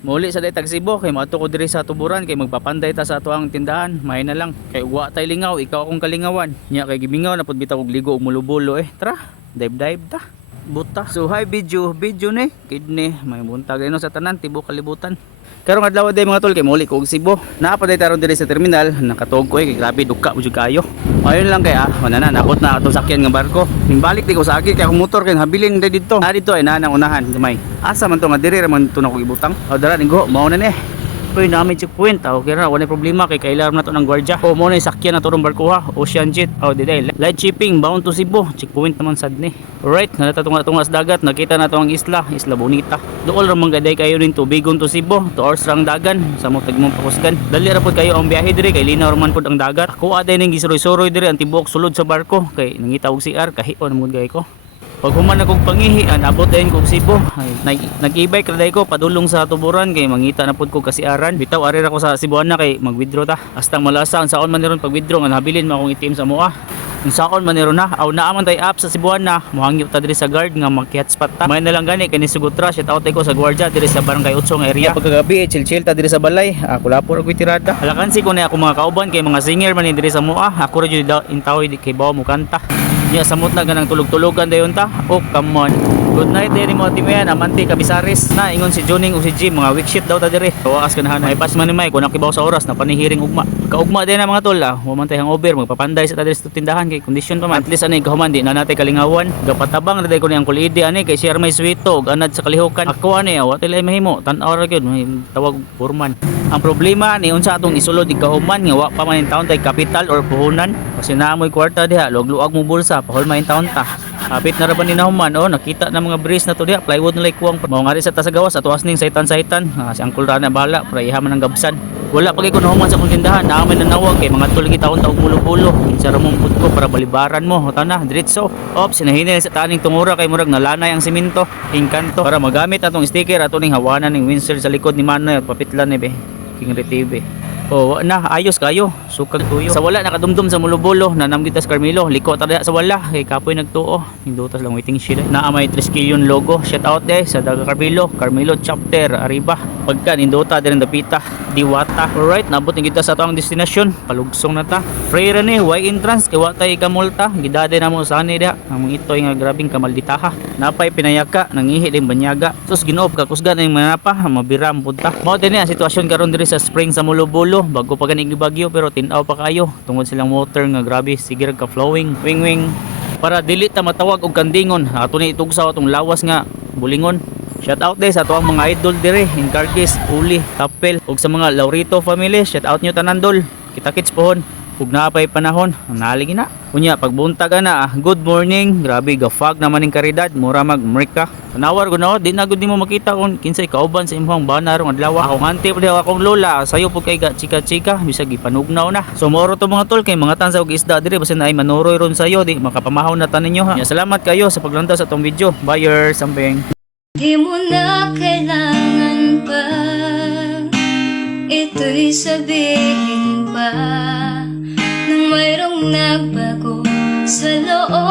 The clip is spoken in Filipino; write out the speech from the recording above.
Muli sa Tag Cebu kay maadto ko diri sa tuburan kay magpapanday ta sa atuang tindahan. May na lang kay wa tay lingaw, ikaw akong kalingawan. Nya kay gimingaw na pud bitaw og ligo og mulubulo Tara, dive ta. Buta. So hi video ni kidney may buntag sa tanan tibok kalibutan. Karong adlaw day mga tol kay muli ko og Cebu. Naa pa day taron diri sa terminal, nakatuog ko kay grabe dugka mo jud kayo. Ayun lang kay wala na nakot na atong sakyan nga barko. Ning balik di ko sa akin kay akong motor kay habilin day dito. Dito ay nanang unahan gamay. Asa man to nga diri ra man to na ko ibutang. Dara ning go, mao na ni. Uy, namin checkpoint. Okay na, wala problema kay kailangan na to ng gwardiya. O mo na yung sakyan na to ng barko ha. Ocean Jet. Diday. Light shipping bound to Cebu. Checkpoint naman sad ni. Alright, natatunga sa dagat. Nakita na to ang isla. Isla Bonita. Dool ra man gaday kayo nin tubigon to Cebu. 2 hours rang dagan. Sa mo tagmong pakusgan. Dali ra pud kayo ang biyahe diri kay linaw man pud ang dagat. Ako aday ning gisuroy-suroy diri ang tibuok sulod sa barko kay nangita og CR kahion mo gay ko. Pag human akong pangihi, nabot din kong Cebu. Nag-e-bike raday ko padulong sa tuburan kay mangita na pud ko kasiaran. Bitaw ari ra ko sa Cebuana kay mag-withdraw ta. Hasta malasa ang saon man niron pag-withdraw nga nabilin mo akong ATM sa mua. Ang saon man niron na, naaman tay app sa Cebuana, mohangyo ta diri sa guard nga mag-hotspot ta. May na lang gani kay nisugot ra shout out ko sa gwardiya diri sa barangay 8 nga area. Pagkagabi chill ta diri sa balay. Ako lapor og tirada. Alakansi ko na ako mga kauban kay mga singer man diri sa mua. Ako ra jud intaw kay bawo mo kanta. Nya samot na ganang tulog-tulogan dayon ta. Oh, come on. Good night diri mo timayan, amanti kabisaris. Na ingon si Juning o si Jim, mga week shit daw ta diri. Tawakas ganahan. Ay pas man ni May kun nakibaw sa oras na panihiring ugma. Kaugma din na mga tol Wa man tay hangover, magpapanday sa ta diri sa tindahan kay kondisyon pa man. At least ani kahuman di na natay kalingawan. Gapatabang na day ko niyang kulidi ani kay share may sweeto ug anad sa kalihukan. Ako ani wa tay mahimo, tan-aw ra gyud tawag purman. Ang problema ni unsa atong isulod ikahuman nga wa pa man taon tay kapital or puhunan. Kasi naamoy kwarta diha, luag-luag mo bulsa, pahol man taon ta. Kapit na ra ba ni nahuman nakita na mga bris na to diha, plywood na kuwang. Mao nga ri sa ta sa gawas ato asning saitan-saitan. Si Uncle Rana bala, praiha man ang gabsan. Wala pa kay ko nahuman sa akong tindahan, naamoy na nawag kay mga tulig taon-taog mulo-pulo. Kinsa ra mong ko para balibaran mo, huta na diretso. Ops, sinahinay sa taning tungura kay murag nalanay ang semento, ingkanto para magamit atong sticker ato ning hawanan ning windshield sa likod ni Manoy at papitlan ni be. King Retive. Na ayos kayo. Sukag tuyo. Sa wala nakadumdum sa Mulubulo, nanamgit sa Carmelo. Liko ta sa wala kay kapoy nagtuo. Hindutas lang waiting shed. Naa may 3 kilyon logo. Shout out sa Daga Carmelo chapter Arriba. Pagka nindota din dapita Diwata. Alright, nabot ni kita sa atong destinasyon. Palugsong na ta. Free ra ni way entrance kay wa tay kamulta. Gidade na mo sa ani diha. Ang itoy nga grabing kamalditaha. Napay pinayaka nangihi din banyaga. Sus Ginoo ka kusgan ning manapa mabiram pud ta. Mao din ang sitwasyon karon diri sa spring sa Mulubulo. Bago pa ganing bagyo pero tinaw pa kayo tungod silang motor nga grabe sige ka flowing wing para dili ta matawag og kandingon ato ni itugsaw atong lawas nga bulingon. Shout out sa ato ang mga idol dire Encargues, Uli, Tapel ug sa mga Laurito family. Shout out nyo tanan dol. Kita-kits pohon ug napay panahon nalig na unya pagbuntag na good morning. Grabe gafag naman ning karidad mura magmerka. Tanawar ko na di na gud nimo makita kung kinsay kauban sa imong bana rong adlaw. Akong auntie pud akong lola sayo pud kay chika-chika bisag ipanugnaw na. So moro to mga tol kay mga tansa og isda dire basin ay manuroy ron sayo di makapamahaw na tan ninyo ha. Salamat kayo sa paglantaw sa atong video. Bye sambeng. Di mo na kailangan pa ito'y sabihin pa nang mayroong nagbago sa loob